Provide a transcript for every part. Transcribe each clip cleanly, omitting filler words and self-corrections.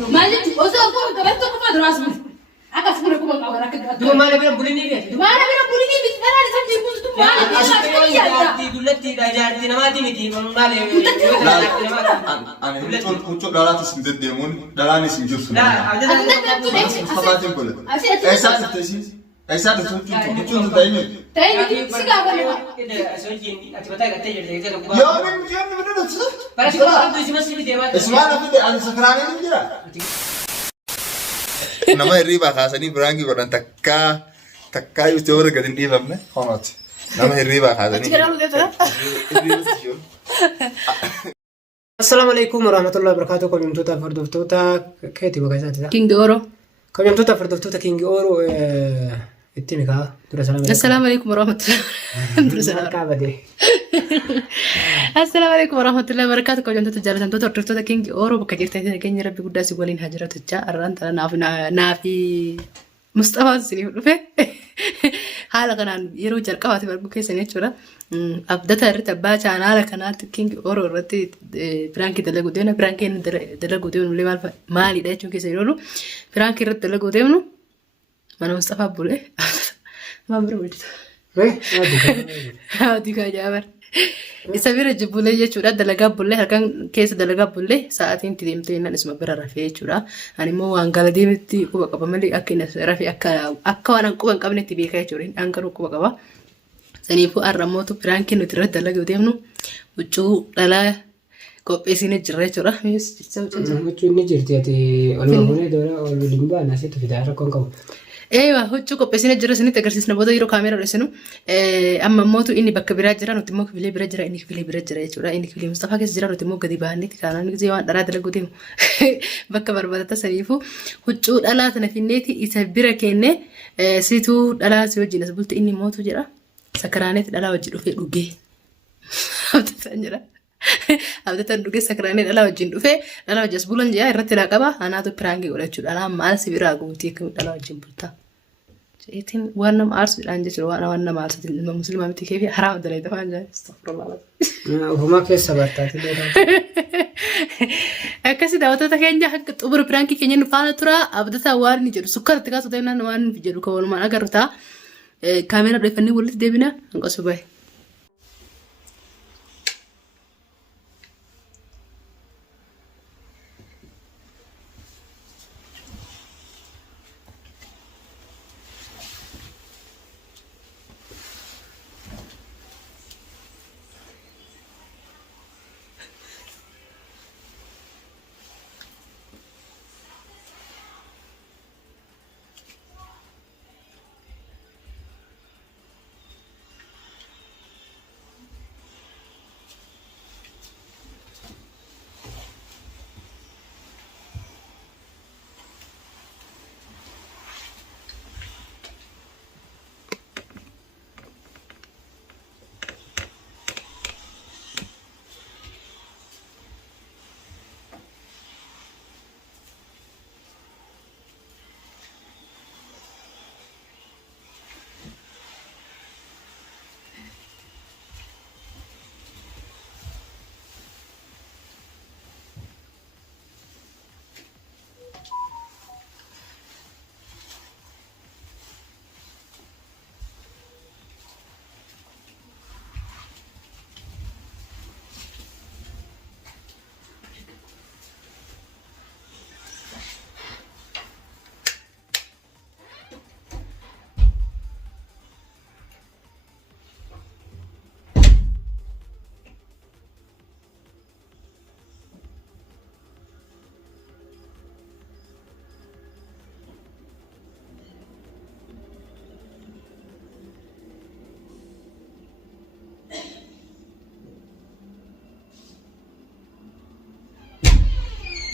مالك وسوق قبلت قفا دراس أكسبركم أقرأ كذا دو ما نبي بوليني بيت ما أنا بنا بوليني بس أنا لسه كنت ما أنا دولتي دجاجتي نماتي متي من مالي أنا كنت دارات اسم تديمون داراني اسم جرس لا خباتين كله أيساد تسيس أيساد تسوي دايمين تايمي سيجا ولا كده أسوي أتبتاع كتير زي كده يوم من نفسه بس كده أبدو اسمه سيبي ديوات اسمعنا في أنا سكراني نجرا nama hirriba kaasanii biraangii godhan takkaa ibsa warra gadi hin dhiifamne honooti nama hirriba kaasanii Assalamu alaikum warahmatullahi wabarakatuh. Komjamtoota fardoftoota keetii bakka isaati. King Oro. Komjamtoota fardoftoota King Oro itti mikaa dura salaam. Assalamu alaikum warahmatullahi Assalamu alaikum warahmatullahi wabarakatuh. Komjamtoota jaalatamtoota hordoftoota King Oro bakka jirtanii keenya rabbi guddaa si waliin haa jiraatu jechaa arraan tana naafi Mustafaan siniif dhufe haala kanaan yeroo jalqabaatiif arguu keessan jechuudha. Abdata irratti abbaa chaanaala kanaatti King Oro irratti piraankii dalaguu deemna. Piraankii dalaguu deemnu maalidha jechuun keessa yeroo piraankii irratti dalaguu deemnu mana Mustafaa bulee maal bira bulchitu. Adii kaa jaabar. Isa bira jibbulee jechuudha dalagaa bullee halkan keessa dalagaa bullee sa'aatiin itti deemtee innaan isuma bira rafee jechuudha. Ani immoo waan gala deemetti quba qaba malee akka inni rafee akka waan quba hin qabnetti beekaa jechuudha. Inni garuu quba qaba. Saniifuu har'ammootu piraankii nuti irratti dalaguu deemnu huccuu dhalaa qopheessinee jirra jechuudha. Huccuu inni jirti ati olma fuunee doora ol limbaa naasitu fidaa rakkoon qabu. Eewa huccuu qopheessinee jirra isinitti agarsiisna booda yeroo kaameeraa dheessinu amma mootu inni bakka biraa jira nuti immoo kifilee bira jira inni kifilee bira jira jechuudha. Inni kifilee Mustafaa keessa jira nuti immoo gadi baanneeti kaanaan gisee waan dhalaa dalaguu deemu bakka barbaadata saniifuu huccuu dhalaa sana finneeti isa bira kennee situu dhalaa si wajjin as bulte inni mootu jira. Sakaraaneeti dhalaa wajjin dhufee dhugee abdataan jira. Abdataan dhugee sakaraanee dhalaa wajjin dhufee dhalaa wajjin as bulan jira irratti laa qaba anaatu piraangii godhachuudha. Dhalaa maal si biraa guutii akka dhalaa wajjin bultaa. Jeetiin waan nama aarsuudhaan jechuudha waan nama aarsuutiin ilma musliimaa miti keefi haraama dalagaa waan jira. Ofumaa keessa baataati. Akkasii daawwattoota keenya akka xumura piraankii keenya nu faana tura abdataa waan inni jedhu sukkaratti kaasuu ta'inaan waan inni jedhu kan walumaan agarru ta'a. Kaameeraa dheeffannee walitti deebina hanqasu bahe.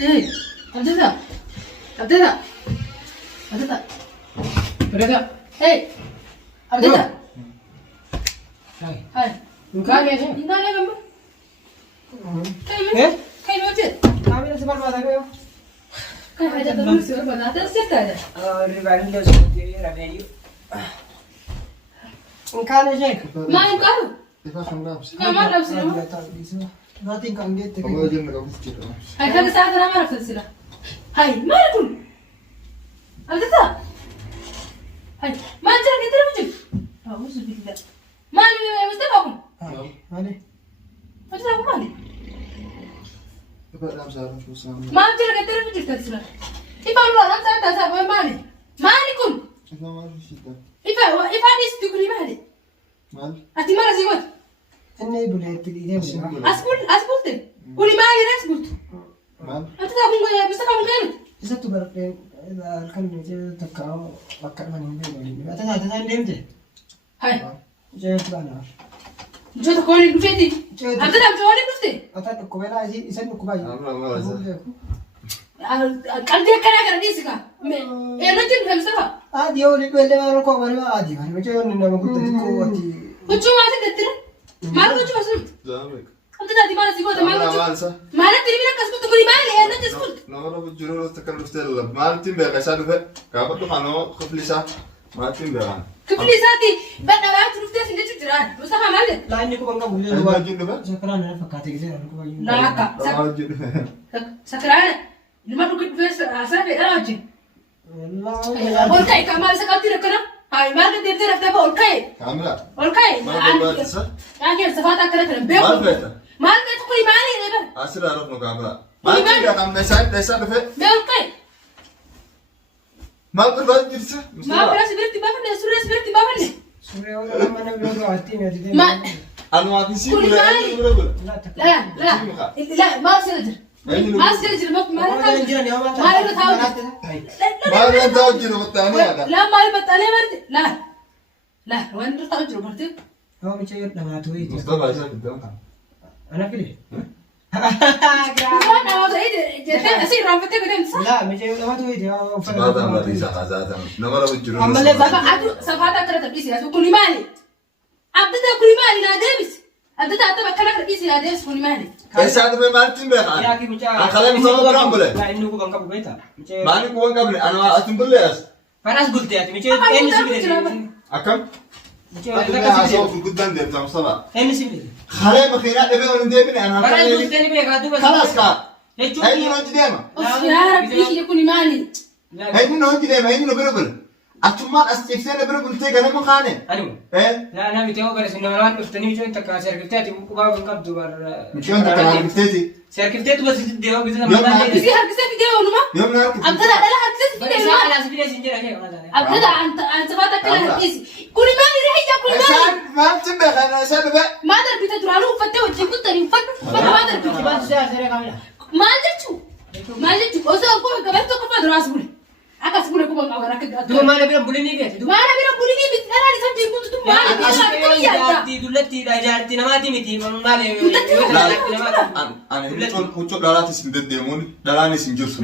Hey, Abdata. Hey, Abdata. Hai. Enggak ya sih. Enggak ada gambar. Kayak macet. Kami nasi berbahasa kau. Kayak aja terus berbahasa set aja. Ribain dia sendiri rapi. Enggak ada sih. Main kau. Kamar dah sih. Nanti kan gitu. Kamu aja nggak mesti. Hai, kan saat nama rafet sila. Hai, maal kun? Abdata. Hai, maal jira kita macam? Auzu billah. Maal Mustafa kun? Maali? Abdata kun maal? Dapat dalam sekarang susah. Maal jira kita macam tasra. Ifa lu alam saya tak sabar maal. Maal kun? Apa malu sih tak? Ifa ni sedikit maal. Mal? Ati mana sih kot? Inni buleetti dhiitee bulaa. Asbulte. Kuni maal ni asbulte. Mal? Abdata kun gaya Mustafa kun gaya. Isattu barqee halkan nuti takka bakka mana hin beekne. Ata taatan deemte. Hai. Jeetu bana. Jota koni dufeti. Abdata jawani dufte. Ata dhukkubela isan dhukkubaa jiru. Qalbi akkana kana dhiisika. Eenyutti dhufe Mustafa? Adi yoo dhibbeellee maal koo maal adi maal macaa yoo nama guddatu koo ati. Huccuu maal sedettire? Maal huccuu masul? Zamek. Abdata ati maal si goota maal Mana huccuu? mal sa? Maal ati ribina akkas guttu kuni maal eenyutti iskuut? Nama bujuru lo tekan lustel. Mal tim bega sa dufe. Kapat tu kano kuflisa. Mal tim bega. Kifli isaati badda baatu dhuftee sin jechuun jiraan. Mustafa maal jedhe? Laa inni kuban qabu Ayo maju dufe. Sakaraan na fakkaate gisee dhukkubaa jiru. Laaka. Maju dufe. Sakiraana. Ilma dhukkee dhufee asirra fedhaa wajjin. Laa Ol ka'e kan maal isa qabdi rakkana? Haa maal deemtee raftee ol ka'e. Kamera. Ol ka'e. Mal buat sa? Yaakee safaata akkana kana beeku. Mal beta. Maal beeku kuni maali jedhe? Asira araf no kamera. Mal tim bega kam desa dufe. Bee ol ka'e. Mal berbat jirsa. Maa bira sibirti baafanne surree sibirti baafanne. suuree wala mana biroo gawaatti meeti deemu. Ma Anu afisi Kuli bula. mali. Bula. Laa takka. la maal sira jira. Maal sira jira maal Waan jiran yoo waan maal irra taa'u jira. Mal yang tahu jiru betani ada. La maal baxxalee marti la waan irra taa'u jiru marti. Yoo micha yoo dhamaatu wayiiti. Mustafa isa kita kan. Ana fide. Waan namoota jettee asii irraanfattee godhamsa. Laa micha yoo dhamaatu wayiiti. Sabata berarti sakazatan. Nama bujuru. Ammallee Safaata akkana taphisi atu kuni maali? Abdata kuni maali naa deebis? Abdata attaba akkana taphisi naa deebis kuni maali? Esa dufe mal tim bega. Yaaki micha. Akalan sama berang boleh. Laa inni kuban qabu beekta. Mani kuwan kabne anu atum boleh as. Panas gulte ati micha eenyu si bide. Akam? Micha Atum yoo aso dhaqasi. guddan dem tam sama. Eenyu si bide. Khale makhina debe on debine anu Panas akalan. gulte ni beeka duba. Khalas ka. Jechuun. Ayi no jidema. Of yaa rabbii kiyya kuni maali? Ayi no jidema ayi no berobel. Atuman as tifsene berobel te gana mo khane. Animu. Eh? Laa naa miti yoo gara sinna malaan dhuftanii micha takka serkiftee ati qubaa kan qabdu bar. Michon ta kana tifseti. Serkiftee tuba sitti deemaa bisa Yoo malaan naa- deebii. Isii harkisee fidee ooluma? Yom nar ki. Abdata dhala harkisee Bara fidee isaa ooluma? alaas fidee sin jira kee waan Abdata an safaata akkana taphisi. Kuni maali reeyya kuni Esa maali? mal tim bega na esa dufe. Maa darbita duraanuu uffattee wajjin kuttanii uffadhu maa darbiti? Maal jechuu? Maal jechuu? Osoo akkuma gabaatti tokko faa duraas bule. Akkas bule kuma qaban akka gaatu. Duba maala bira bulinii beekti. Duba Maala bira bulinii biti dhalaa isaa jeequutu tu maala bira akka yaadda. Dullattiidha jaarti namaati miti maali Ani huccuu dhalaatis hin deddeemuun dhalaanis hin jirtu.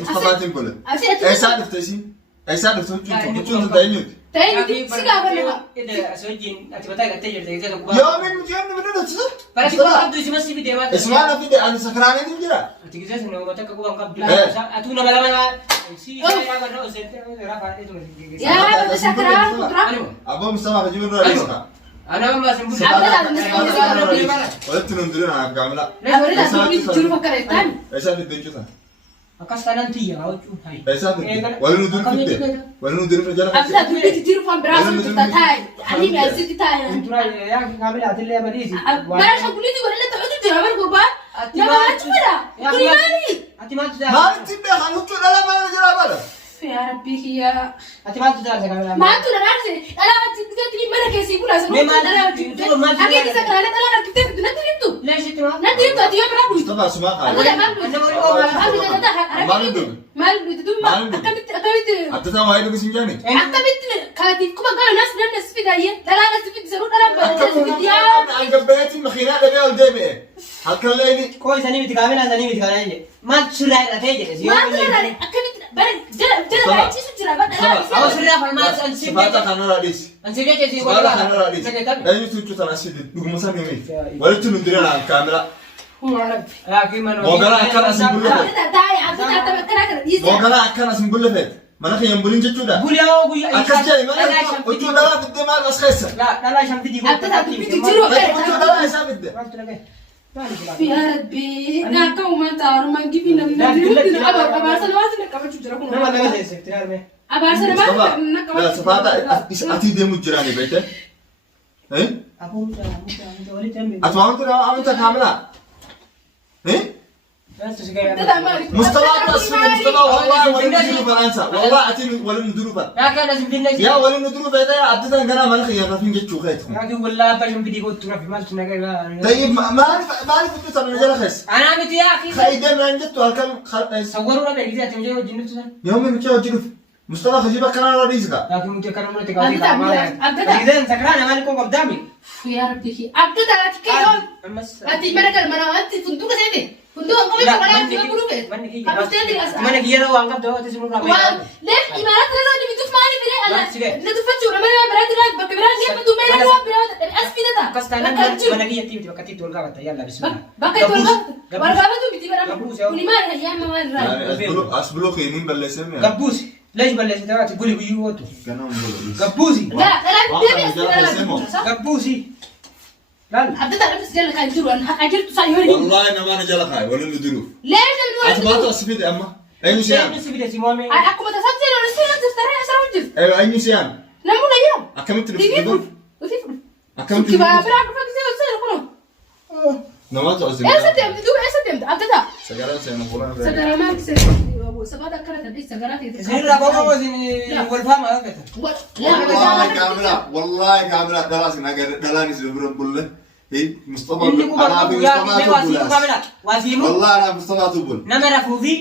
Mustafatiin bule. Asii ati Eessaa dhufte isin? Eessaa dhufte huccuun ta'e eenyuti? ta'ee nuti si gaafa nama. Sojiin ati mataa gattee jirte eegzee tokko. Yoomin mucaan nama dhudhuutu? Bara si qubaa qabdu isima si fidee maata. Ismaan afide ani sakaraaneen hin jira. Ati gisee sun nama takka qubaa qabdu. Eh. Atu nama lama si yaa barra osoo rafa eetu. Yaa rabbi sakaraa kuturaa. Abbaa Mustafa Hajji irraa dhiisa. Ana amma sin bulu. Walitti nun dirin anaaf gaamila. Abdii taasisu jiru bakka reettaan. Eessaa fidde jechuudha? Akkas taanaan tiyya hawwachuu. Eessaa fidde? Wali nu dirin fidde? Wali nu dirin jala Abdii taasisu bitti jiru fan biraa sun jirta taa'e. Ani mi asitti taa'e. Kuntura yaa kaamila atillee amaliisi. Bara shakuliiti godhanii ta'utu jira bara gurbaa. Nama achi bira. Kuni maali? Ati maaltu ta'a? Maalitti beekan huccuu dhala mana jira bala? Yaa rabbii kiyyaa. Ati maaltu ta'a kaamila? Maaltu dhalaarse dhalaa wajjin bitattii mana keessii bula sun dhalaa wajjin bitattii. Hakiin isa kanaalee dhalaa harkiftee fiddu natti himtu. Leeshitti maa? Natti himtu ati yoo biraa bultu. Mustafa sumaa Abdii kaale. maal bultu? Maal dhugu? Maal bultu dumma akkamitti Addataa waa'ee dhugu sin jaani? akkamitti kaatiif kuma gaafa nas bilan nas fidaayyee dhalaa nas fiddi saruu dhalaan baratee nas fiddi yaa. Angabbeetiin makiinaa dhabee ol deebi'e. Halkan leeni. Koo isanii miti kaamila isanii miti kana jedhe. Maaltu sirraa hidhatee jedhe. Maaltu dhalaa akkamitti bara jala baachisu jira bara dhalaa Awo isaa. sirraa falmaas an si Sifaata kanarraa dhiisi. an si jeche si Sifaata kanarraa dhiisi. Eenyutu huccuu sana asii dhuguma san himi. Walitti nu dirin aan kaamila. Moogaraa akkana sin bulle feet. Abdii taa'e abdii taa'e akkanaa kana dhiise. Moogaraa akkana sin bulle feet. Mana kiyyan bulin jechuudha. Bulyaa guyyaa Akkas jedhe mana huccuu dhalaa fiddee maal as keessa? dhalaa shan fidii Abdii taa'e bitti jiru Huccuu dhalaa isaa fidde. Maaltu dhagee? يا ربي أنا كوما تار ما نجيب نمنا أبى سلوات نكمل شو جرا كنا ما لا زي ترى ما أبى سلوات نكمل لا سفاتا أتي دي مجراني بيته إيه أبو ولي تمي أتوانت لا أنت كاملا إيه مصطفى مصطفى والله ولا ندرو فرنسا والله أتي ولا ندرو بر يا كان لازم بينا يا ولا ندرو بيته عبد الله كلام أنا خيار رافين جت شوخيتهم لكن والله بجم بدي قلت ترى في مال تناقي طيب ما أعرف كنت ترى نجلا خس أنا بدي يا أخي خايدين رانجت وهالكم صوروا لنا كذا تمجي وجنة تنا يوم من كذا جلوف مصطفى خجيبك كان على رئيسك لكن متكلم مرة تقولي إذا سكران مالكم قدامي يا ربي أبدا ترى كيون أنتي مرة كلام أنا أنتي فندق سيدي فندق أنكم يشوفون أنتي ما بقولوا كده mana kira uang kap doa tu semua kami. ليه إمارات هذا اللي بتوف معي في أنا نتفتش ولا ما براد راد بكبران ليه بدو ما يلا براد أسفيد ده Kastanan mana kira tiba tiba kati tuan kawat ya Allah bismillah. بكرة تقول ولا بابا تو بتي برا كل ما هي ما وين راد أسبلو خينين بلسهم يا Gabus, ليش بلش تبغى تقولي بيجوا تو. كانوا مقولين Gabusi, لا لا تبي Gabusi. Lan. عبد الله بس جل كان يدور أنا أجرت سايوري والله أنا ما نجلا خاي ولا ندرو ليش أتبغى أسفيد أما أي نسيان Siapa sih beda si Muhammad? aku mau tasabti lo nasi تفترى أسرع وجز أيوة أي نسيان نمونا يوم أكمل تيجي تلفزيون وتفرق أكمل كيف تلفزيون أبرع بفرق زي وصير كله نماذج أزمة إيه ستيم تدوب إيه ستيم عبد الله سجارة سينا فلان سجارة ما كسر سبادة كرت البيت سجارة Sini lah kau mau sini wolfam apa kata? والله كاملة والله كاملة دلاس ناقر دلاني سلبرم بوله إيه مصطفى Ini ku أنا أبي baru مصطفى ya, wasimu تبوله kamera, wasimu. والله أنا مصطفى تبول Nama Rafufi,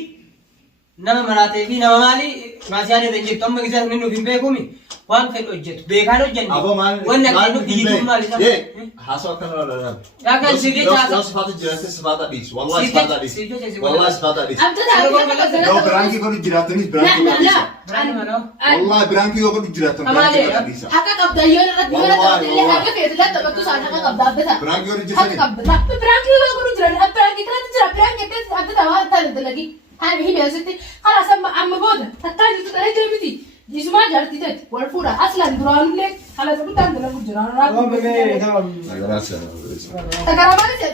nama Maratefi, nama Mali, masih ada renjek. Tom mengisah ninu bimbe kumi, wan fen ojet, bekan ojet. أبو مان wan nak ninu di hidup Mali sama. إيه حاسو كان ولا لا Ya kan segi لو cara. صفات الجلسة صفات أديس والله صفات أديس والله صفات أديس عبد الله لو برانكي كانوا جراتني برانكي لا أديس Mana mana? والله برانكي كانوا جراتني برانكي أديس حكا قبضة يوم الرد اللي حاجة في ثلاثة بتوصل حكا قبضة عبدها برانكي كانوا حكا جراتني قبضة برانكي يقولوا جرا برانكي كلا تجرا برانكي بس عبدها واحد ثالث لقي هاي هي يا ستي خلاص أما بودا تكاي تتلاقي جنبتي يسمع جارتي تات والفورة أصلا دران لك خلاص كنت عندنا كجرا Oh bebe, tamam.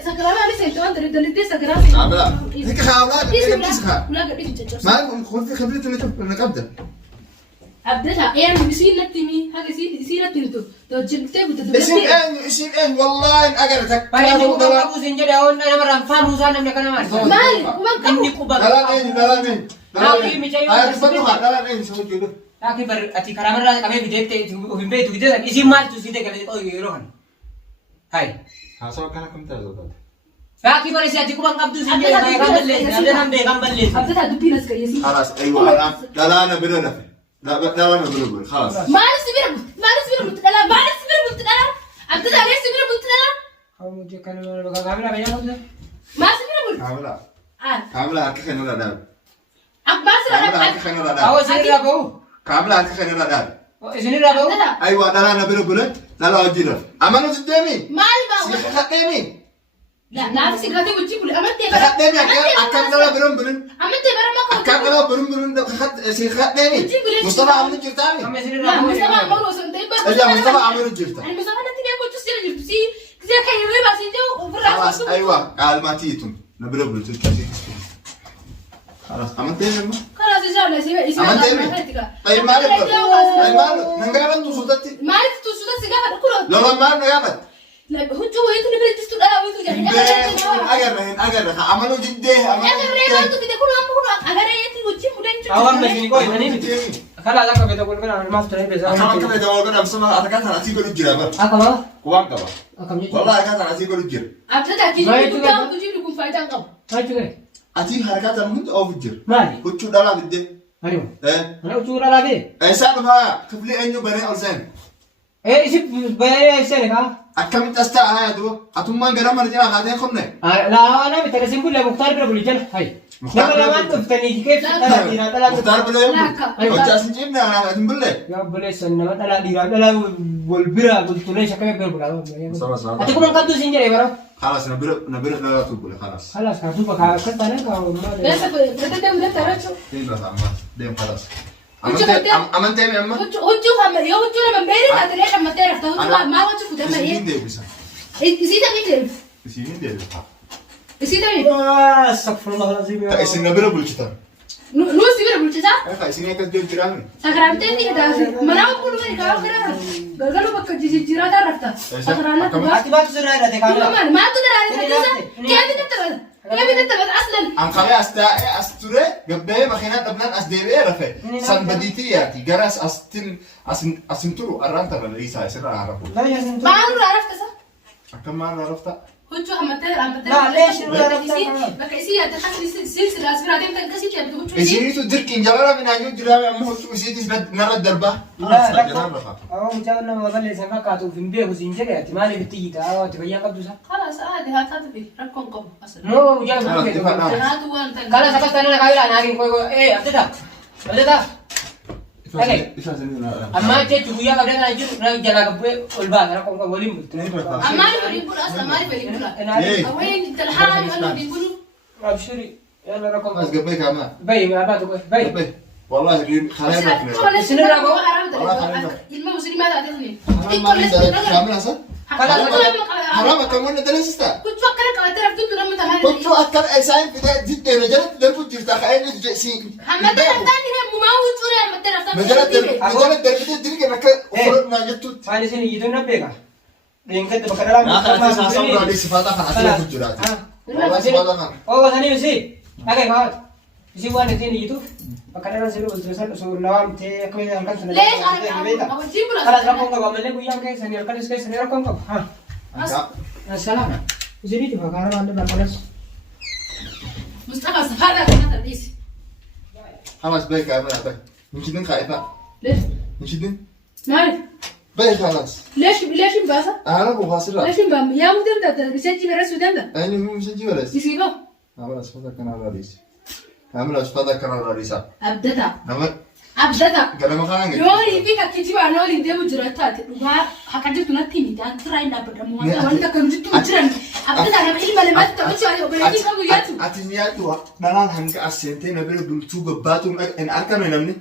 سكرامة لسه أنت عندك دلتي سكرامة عاملة هيك خاولات إيه بتسخن لا قديش تجلس ما خذ في خبرتي اللي قبل عبدها يعني بيصير نتمي حاجة يصير نتمي تو جبتي اسم إيه والله إن أجرتك Pada ini ku bagus senja dah on nama Ramfam Musa nama kan nama. مالك وما Ini ku bagus. لا هاي تفتحها لا سوي كده Laki ber ati karamera kami bidete bimbe tu kita isi mal tu sih kalau oh rohan. Hai. حاسو كان كم تزود Laki ber isi ati ku bangkap tu senja nama gambar le. Ada nama gambar le. عبدها دبي ناس كيسي خلاص أيوة لا أنا بدون نفي لا أنا بدون خلاص ما نسيبنا بتلا ما نسيبنا بتلا عبدها ليش سيبنا بتلا Kamu je kan kamera banyak tu. ما سيبنا بت كاملة كاملة هكذا خلينا نلعب عباس كاملة ولا هكذا خلينا Awas نلعب sini rabu. كاملة هكذا خلينا نلعب Oh sini rabu. عبدها أيوة لا أنا بدون لا أجيله أما نو تدمي ما البا سيخدمي لا سيكاتي وتجيب لي أمتى خدمي أكمل لا بدون أمتى برا ما كان أكمل لا بدون سيخدمي مصطفى عمل جرتاني Kami sini لا rabu. مصطفى عمره سنتين بس أجا مصطفى عمل جرتا أنا مصطفى نتيجة كنت تسير جبتي كذا كان يومي بس يجوا خلاص وفرع أيوة قال ما تيتم نبرة بلتوش خلاص أمنت إيه لما خلاص إن شاء الله يصير أمنت إيه طيب ما لك طيب ما نقابل توصلتي ما عرفت توصل سيجاره كله لا ما نقابل لا هو جو يتني بريد تستر ويتو يعني أجر عملوا جدة أجر ريما تو كده كله هم كله أجر يتي وجيم ودين Awam masih ni kau ini. Kalau ada kau betul betul kan maaf terima kasih. أنا كم يدور كنا بسمع أتكلم عن أتيكو الجيرة Apa lo? كوام كوا Kamu je. والله أتكلم عن أتيكو الجيرة أبدا تجيب لكم دام تجيب لكم فايدة قبل Hai juga. أتيك حركات المنت أو الجيرة Mari. كنت شو دلنا بدي Ayo. إيه Mana ucura lagi? إنسان ما كفلي أنيو بني أرزان Isi bayar isi kan? أكمل تستا هاي دو أتوم ما قرام رجلا هذين خلنا Lah, ana minta simpul lah Mukhtar berapa bulan? Hai. Nama nama tu tadi kif tala dira tala. مختار بلا يوم وجالس جيبنا أنا أتم بلا Ya boleh sen nama tala dira tala bolbira boltulai siapa berbulan? sama Ati kau mangkat tu sinjir ya bro? خلاص نبرة لا تقول خلاص Alas kau tu pakai kertas ni kau. لا سبب بدأ ولا ترى دين بس دين خلاص أمن تاني أما وجو هم يو وجو لما بيري هذا ليش لما تعرف ده ما وجو ده ما سيدين إيه دي بس زيد مين سيدين دي Isi tahu. Astagfirullah lazim ya. Isin na bira bulchitan. Nu si bira bulchisa. Isin ya kas jiraami. Sakramte ni kita. Mana pun ni kau kena. Gagal bakal jira dah rafta. Sakrana tu. Ati batu sudah ada teh kalau. Mana? Mana tu dah ada tu. Kaya ni tu. Kaya ni tu aslan. Ang kami asture gabbe makina tabnan asdebe rafe. San baditi yati garas asinturu aranta balisa isra arabu. لا يا زلمة. Mana dah rafta sa? Akam ma arafta. Hucu hamater. لا ليش لا Isi. Bakal isi ada tak isi asfira dem tak kasi tiap tu. Isini tu dirkin jawara min anyu jiraami ammo tu isiti nara darba. لا لا أو مجانا ما قال لي سما كاتو في مبيه وزين جري احتمال بتيجي تا تبين قبل سا خلاص عادي هات في ركون قبل اصلا. مو مجانا ما هات وانت. خلاص سكت انا كايلا نارين كوي ايه ابدا أما تيجي ويا قبل أنا أجي نجلا قبل والباقي أنا كم قبلين أما أنا بقول أصلا ما أنا بقول وين أنت الحال أنا بقول أبشري يلا رقم بس قبل كمان. باي ما بعد باي قبل. والله خلينا ولا شنو رابو ilmu muslim ada tadi حرام كمان ندرس استا كنت فكر كده تعرف تقول لما تمام كنت اكل اساين في جدا مجالات درب جرت خاين جسين محمد تاني ما هو تقول ما تعرف مجالات درب دي كده ما جبت فايل سين يدنا بيجا لين كده بكره ما ما دي صفاتها خاصه جرات والله صفاتها هو ثاني يسي اجي هات يسي وانا ثاني يدو بكره سيرو سور نوام تي كوي ان كان ليش انا اجيب له خلاص رقم قبل لك ويا كاي سنير كان اسكي سنير رقم ها السلام زيني تبقى كان عندنا بالفلوس مصطفى هذا كان تدريس خلاص بيك يا بابا مشيتين خايفه ليش مشيتين ما اعرف بيك خلاص ليش مباسه انا ابو فاصل ليش مبام يا مدير ده بيسجل برس ودم ده انا مش هجي ولا يسيبه عمل اسفل كان على رئيس عمل اسفل كان على رئيس ابدتا نعم abdata قال ما كان yori fika kitiba noli ndemu jirata duba hakaje tunatimi ta try na bada mu wanda kan jitu jiran abdata na ilma le matta wace ayo bari kan yatu atinyatu dalan hanka asente na bere bultu gabatu en arkana namni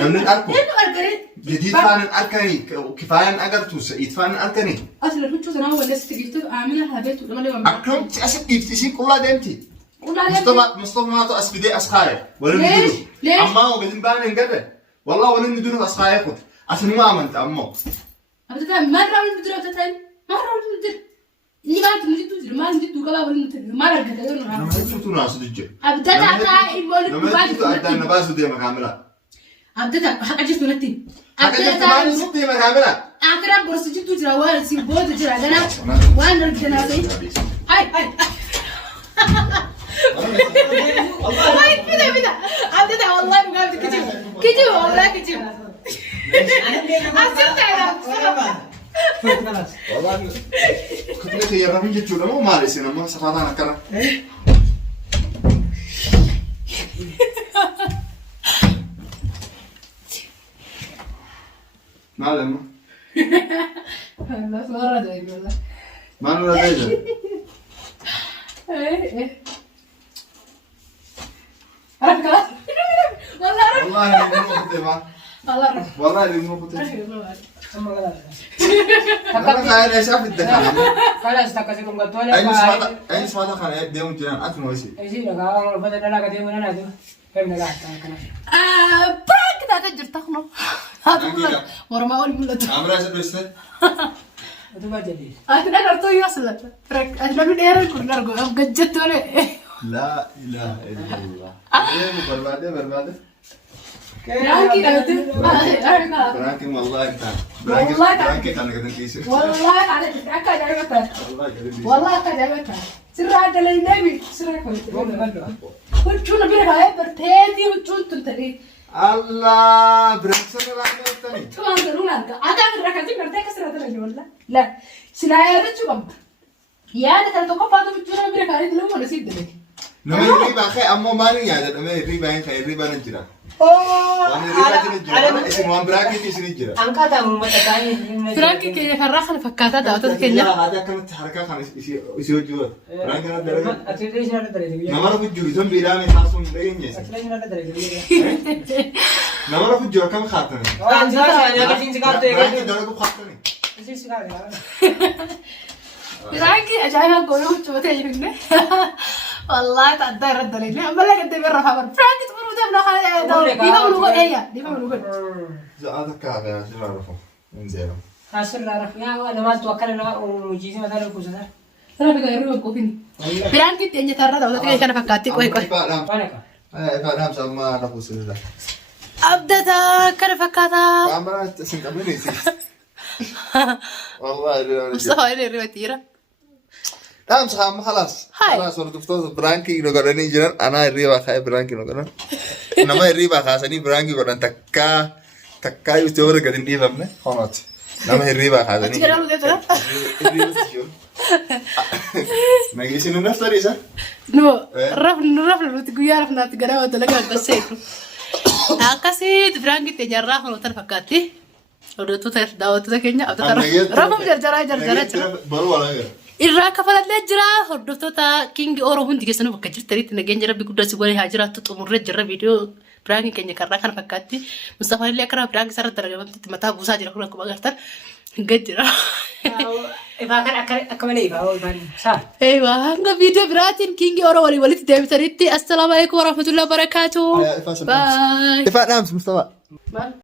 namni arko eno argare جديد فان arkani kifayan agartu sa'id fan arkani asla hutu sana wala stigiftu amina habaitu lama lewa akram asib giftisi kulla demti مصطفى ما تو اسبدي اسخاي ولا نديرو اما هو قدم بان انقدر والله ولا نديرو اسخاي خد عشان ما امنت امو abdata ma rawu ndiro tatan ma rawu ndir ni ma tu ma ndir kala wala ndir ma ragata yono انا ما شفتو ناس دجه abdata ta ibol ما شفتو ادنا باسو دي مكامله abdata hakaje tunati abdata ما شفتو دي مكامله akra borsu jitu jira wala si bodu jira gana wana jana sai hay والله كذا عدتها والله مقابل كتب والله كتب أصبت على والله كنت لك يا ربي جت ولا مو مالس انا ما صفات انا كره معلم لا صورة دايما والله ما له دايما ايه عرفت خلاص والله عرفت والله اللي مو خطيبه والله عرفت والله اللي مو خطيبه Takap انا خايف شاف الدكان خلاص تكاسيكم قطوله اي سمعت خايف يديهم جيران اتمو شيء اي شيء لقى بدل لا قديم انا ده كم لقى كنا براك ده تجر تخنو هذا ورما اقول بلد عمرها سبسته itu baca dia انا نرتو يوصل براك انا من ايرن كل نرجو بجد ولا لا اله الا الله ايه برباده براكي انا براكي والله انت والله براكي كان قدام كيس والله على براك يا جماعه والله قدام والله يا جماعه سر هذا اللي نبي سر كنت وشو نبي هاي برتدي وشو تنتري الله برنسنا لا تاني شو انظروا لك هذا الركعه دي مرتك سر هذا ولا لا سلايا بتشو بم يا ده كان توقف هذا بتشو نبي هاي لو ما نسيت ده نمر ريبا خي اما ماني يا ده نمر ريبا خي ريبا نجرا انا اسم وان براكي تسنجرا angkat kamu matakannya براكي كي فرخ فكاتا ده كده لا هذا كانت حركه كان يسوي جوا براكي انا درجه atletis ada dari نمر في الجو زم بيلامي حاسون دينيس atletis ada dari نمر في الجو كم خاطر oh anjir saya ada sini sekali براكي درجه خاطر sini sekali براكي أجايبها قولوا شوتي يجيبني والله تعدى رد لي أما لا قد برا خبر براكي تقولوا ده بلا خالد ديما بلوغ إيه ديما بلوغ هذا كعب يا شو نعرفه من زينه حاصل لا رف يا أنا ما أتوكل أنا وجيزي مثلا كوزنا ترى بيغيروا بوفيني براكي تيجي ترى ده وده كده فكاتي كوي كوي فانك فاهم سما نفوس الله أبدا كده فكاتا عمرها سنتمني والله مصطفى إلي ريوتيرا نعم سخام خلاص هاي. خلاص ورد فتوى برانكي نقولني جنان أنا الريبا خاي برانكي نقولن نما الريبا خاصني برانكي قولن تكا يستوى قدين دي فهمنا خلاص نما الريبا خاصني كده لو ده ترى نجيس إنه نفس ريسا نو رف لو تقول يعرف نات قرا وده لقى قصيته أكاسي برانكي تجرّا خلو ترفكاتي udah tuh teh dawa tuh kayaknya atau terus rafa jar baru wala ya irra kafalat lejra hoddo tuh ta king oro hundi kesana bakka jirtari tena genjara bi kuda sigore hajra tuh umurre jarra video brangi kayaknya karena kan fakati mustafa ile akra brangi sarat teraga mata busa jira kulan kubagartar gajra إذا كان أكمل إيه هو إيمان صح ايوه هنگا video براtin king oro wali wali تدي تريتي السلام عليكم ورحمه الله وبركاته باي نعم مصطفى